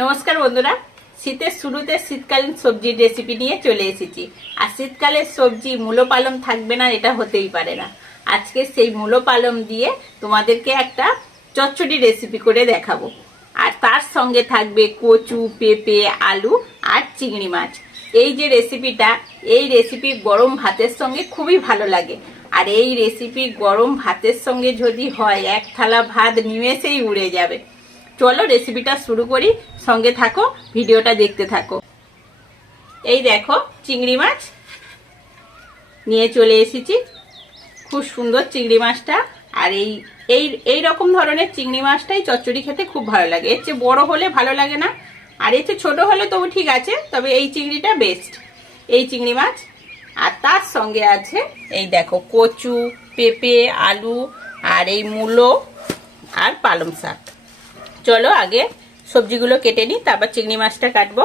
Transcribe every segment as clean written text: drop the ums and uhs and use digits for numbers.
নমস্কার বন্ধুরা, শীতের শুরুতে শীতকালীন সবজির রেসিপি নিয়ে চলে এসেছি। আর শীতকালের সবজি মূলো পালং থাকবে না, এটা হতেই পারে না। আজকে সেই মূলো পালং দিয়ে তোমাদেরকে একটা চচ্চড়ি রেসিপি করে দেখাবো। আর তার সঙ্গে থাকবে কচু, পেঁপে, আলু আর চিংড়ি মাছ। এই যে রেসিপিটা, এই রেসিপি গরম ভাতের সঙ্গে খুবই ভালো লাগে। আর এই রেসিপি গরম ভাতের সঙ্গে যদি হয়, এক থালা ভাত নিমেষেই উড়ে যাবে। চলো রেসিপিটা শুরু করি, সঙ্গে থাকো, ভিডিওটা দেখতে থাকো। এই দেখো, চিংড়ি মাছ নিয়ে চলে এসেছি। খুব সুন্দর চিংড়ি মাছটা। আর এই এই এই রকম ধরনের চিংড়ি মাছটাই চচ্চড়ি খেতে খুব ভালো লাগে। এর চেয়ে বড় হলে ভালো লাগে না, আর এর চেয়ে ছোট হলে তবু ঠিক আছে, তবে এই চিংড়িটা বেস্ট, এই চিংড়ি মাছ। আর তার সঙ্গে আছে এই দেখো কচু, পেঁপে, আলু আর এই মূলো আর পালং শাক। চলো আগে সবজিগুলো কেটে নিই, তারপর চিংড়ি মাছটা কাটবো।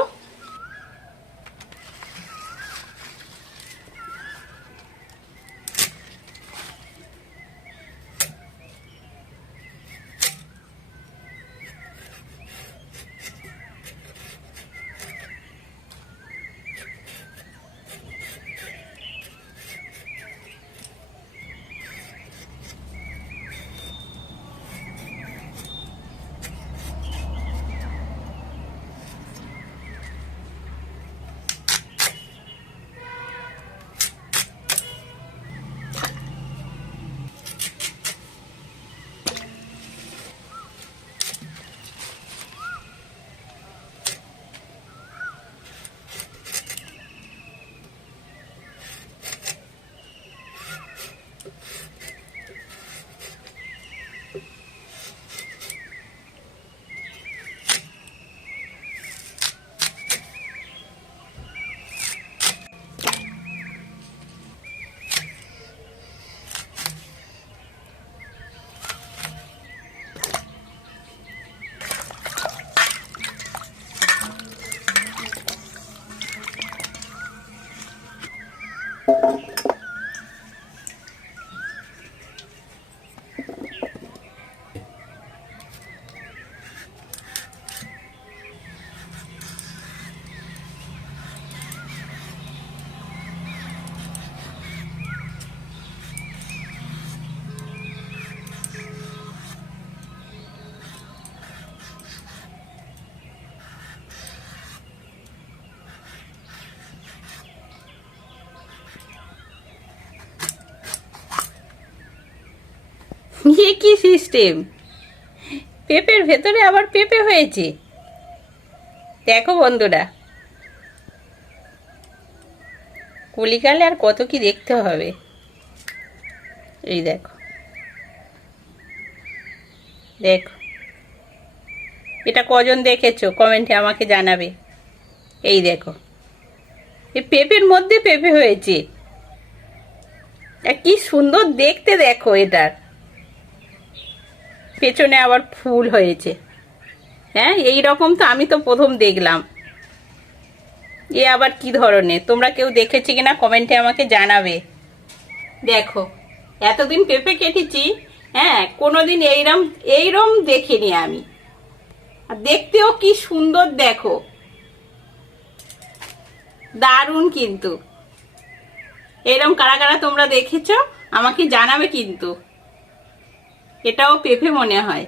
ये কি সিস্টেম? পেঁপের ভেতরে আবার পেঁপে হয়েছে। দেখো বন্ধুরা, কলিকালে আর কত কি দেখতে হবে। এই দেখো দেখো, এটা কজন দেখেছো কমেন্টে আমাকে জানাবে। এই দেখো, এই পেঁপের মধ্যে পেঁপে হয়েছে। কি সুন্দর দেখতে, দেখো এটার পেছনে আবার ফুল হয়েছে। হ্যাঁ, এই রকম তো আমি তো প্রথম দেখলাম। এ আবার কি ধরনের, তোমরা কেউ দেখেছি কিনা কমেন্টে আমাকে জানাবে। দেখো, এতদিন পেঁপে কেটেছি, হ্যাঁ, কোনোদিন এইরম দেখিনি আমি। আর দেখতেও কি সুন্দর, দেখো, দারুণ কিন্তু। এরম কারা কারা তোমরা দেখেছো আমাকে জানাবে কিন্তু। এটাও পেঁপে মনে হয়।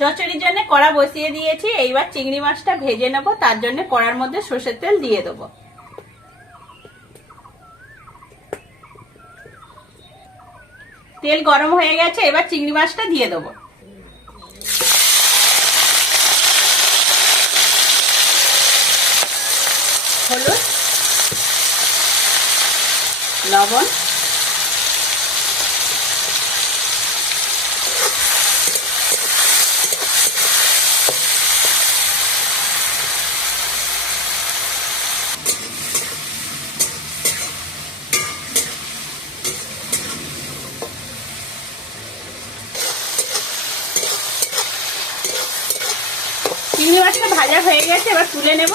চচ্চড়ির জন্য কড়া বসিয়ে দিয়েছি। এইবার চিংড়ি মাছটা ভেজে নেব। তার জন্য কড়ার মধ্যে সর্ষের তেল দিয়ে দেবো। তেল গরম হয়ে গেছে, এবার চিংড়ি মাছটা দিয়ে দেবো। হলুদ, লবণ, চিংড়ি মাছটা ভাজা হয়ে গেছে, এবার তুলে নেব।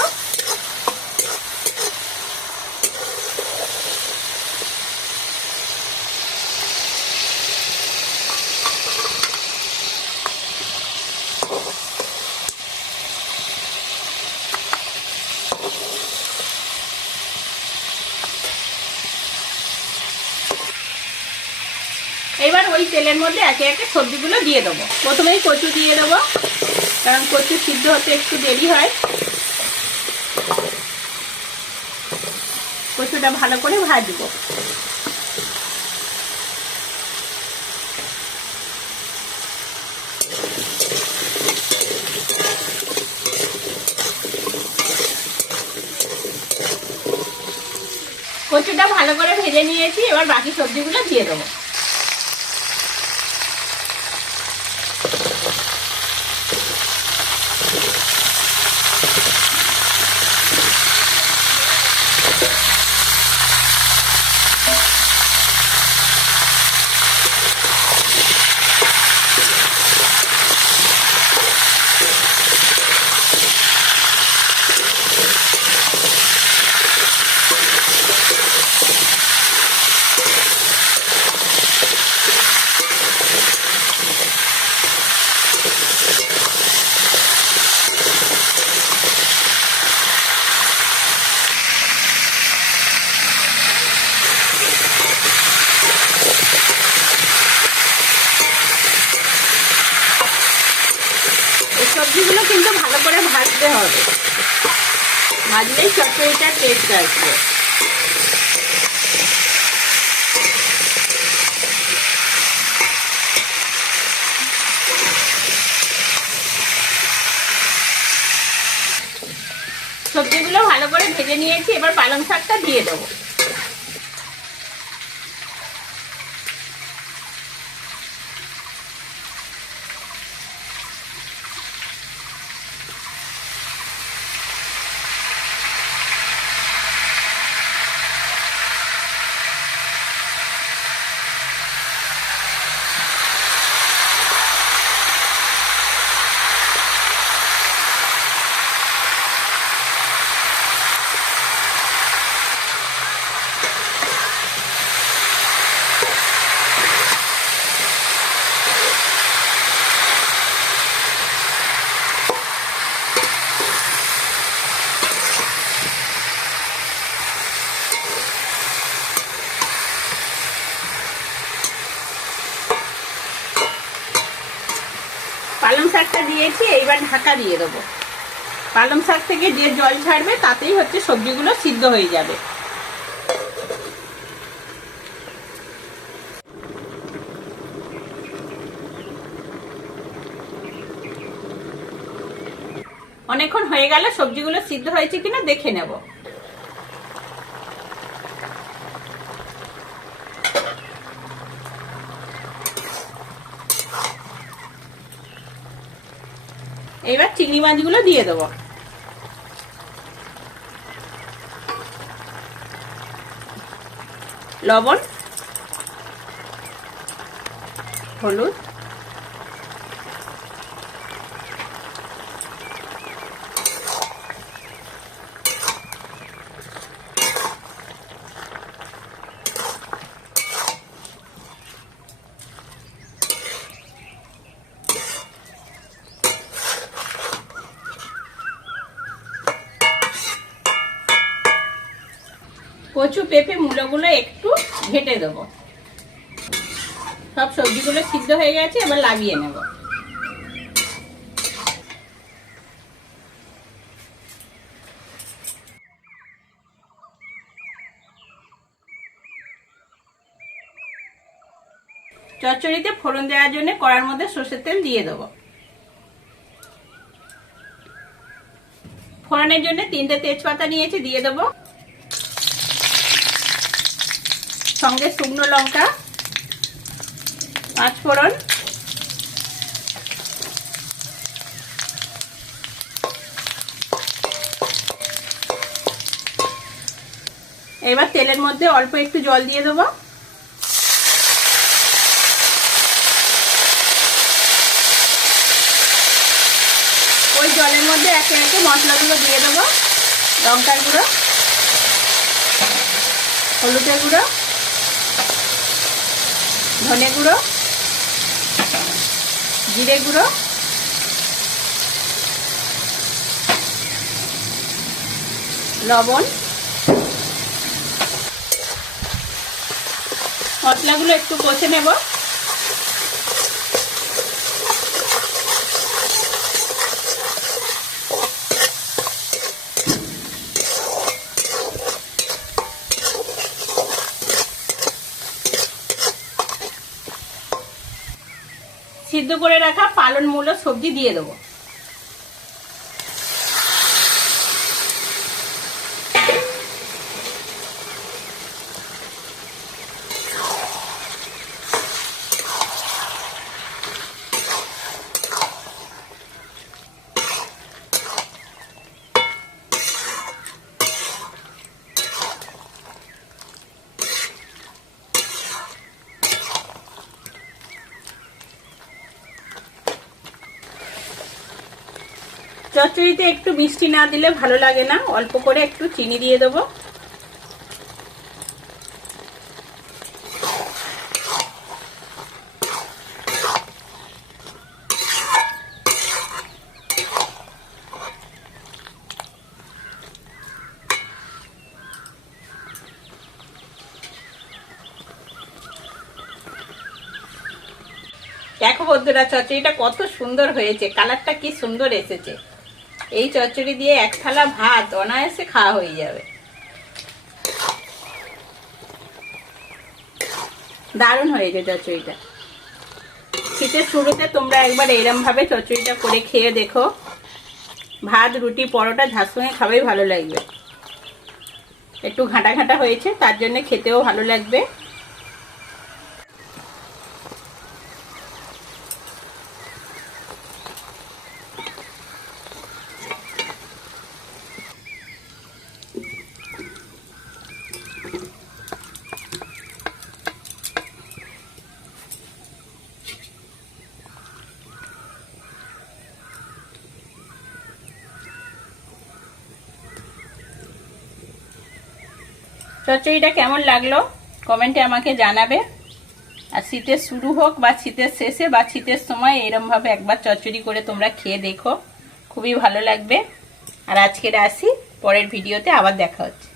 এবার ওই তেলের মধ্যে একে একে সবজিগুলো দিয়ে দেবো। প্রথমেই কচু দিয়ে দেবো, কারণ কচু সিদ্ধ হতে একটু দেরি হয়। কচুটা ভালো করে ভাজবো। কচুটা ভালো করে ভেজে নিয়েছি, এবার বাকি সবজিগুলো দিয়ে দেবো। সবজিগুলো কিন্তু ভালো করে ভাজতে হবে, ভাজলেই চচ্চড়িটার টেস্ট আসবে। সবজিগুলো ভালো করে ভেজে নিয়েছি, এবার পালং শাকটা দিয়ে দেবো। পালং শাকটা দিয়েছি, এইবার ঢাকা দিয়ে দেবো। পালং শাক থেকে যে জল ছাড়বে তাতেই হচ্ছে সবজিগুলো সিদ্ধ হয়ে যাবে। অনেকক্ষণ হয়ে গেল, সবজিগুলো সিদ্ধ হয়েছে কিনা দেখে নেব। এবার চিংড়ি মাছগুলো দিয়ে দেবো। লবণ, হলুদ, কচু, পেঁপে, মূলোগুলো একটু ঘেটে দেবো। সব সবজিগুলো সিদ্ধ হয়ে গেছে, এবার লাগিয়ে নেব। চচ্চড়িতে ফোড়ন দেওয়ার জন্য কড়ার মধ্যে সরষের তেল দিয়ে দেবো। ফোড়নের জন্য 3টে তেজপাতা নিয়েছি, দিয়ে দেবো। সঙ্গে শুকনো লঙ্কা, 5 ফোড়ন, এবার তেলের মধ্যে অল্প একটু জল দিয়ে দেবো। ওই জলের মধ্যে একে একে মশলাগুলো দিয়ে দেবো। লঙ্কার গুঁড়ো, হলুদের গুঁড়ো, ধনে গুঁড়ো, জিরে গুঁড়ো, লবণ। মশলাগুলো একটু কষে নেব। সিদ্ধ করে রাখা পালন মূলো সবজি দিয়ে দেবো। চচ্চড়িতে একটু মিষ্টি না দিলে ভালো লাগে না, অল্প করে একটু চিনি দিয়ে দেবো। দেখো বন্ধুরা, চচ্চড়িটা কত সুন্দর হয়েছে, কালারটা কি সুন্দর এসেছে। এই চচ্চড়ি দিয়ে এক থালা ভাত অনায়াসে খাওয়া হয়ে যাবে। দারুণ হয়েছে চচ্চড়িটা। শীতের শুরুতে তোমরা একবার এরম ভাবে চচ্চড়িটা করে খেয়ে দেখো। ভাত, রুটি, পরোটা যার সঙ্গে খাবেই ভালো লাগবে। একটু ঘাঁটা ঘাঁটা হয়েছে, তার জন্য খেতেও ভালো লাগবে। চচ্চড়িটা কেমন লাগলো কমেন্টে আমাকে জানাবে। আর শীতের শুরু হোক বা শীতের শেষে বা শীতের সময় এরম ভাবে একবার চচ্চড়ি করে তোমরা খেয়ে দেখো, খুবই ভালো লাগবে। আর আজকের আসি, পরের ভিডিওতে আবার দেখা হচ্ছে।